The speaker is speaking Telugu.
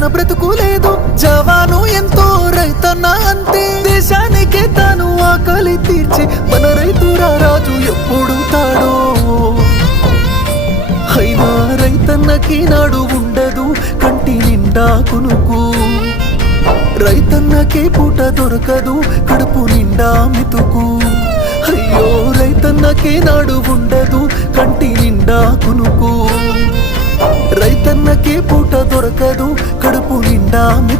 తన బ్రతుకు లేదు. జవాను ఎంతో రైతన్న అంతే, దేశానికే తాను ఆకలి తీర్చే మన రైతురా రాజు ఎప్పుడు తాడో. అయినా రైతన్నకి నాడు ఉండదు కంటి నిండా కునుకు, రైతన్నకే పూట దొరకదు కడుపు నిండా మితుకు. అయ్యో రైతన్నకే నాడు ఉండదు కంటి నిండా కునుకు, రైతన్నకే పూట దొరకదు కడుపు నిండా మితుకు.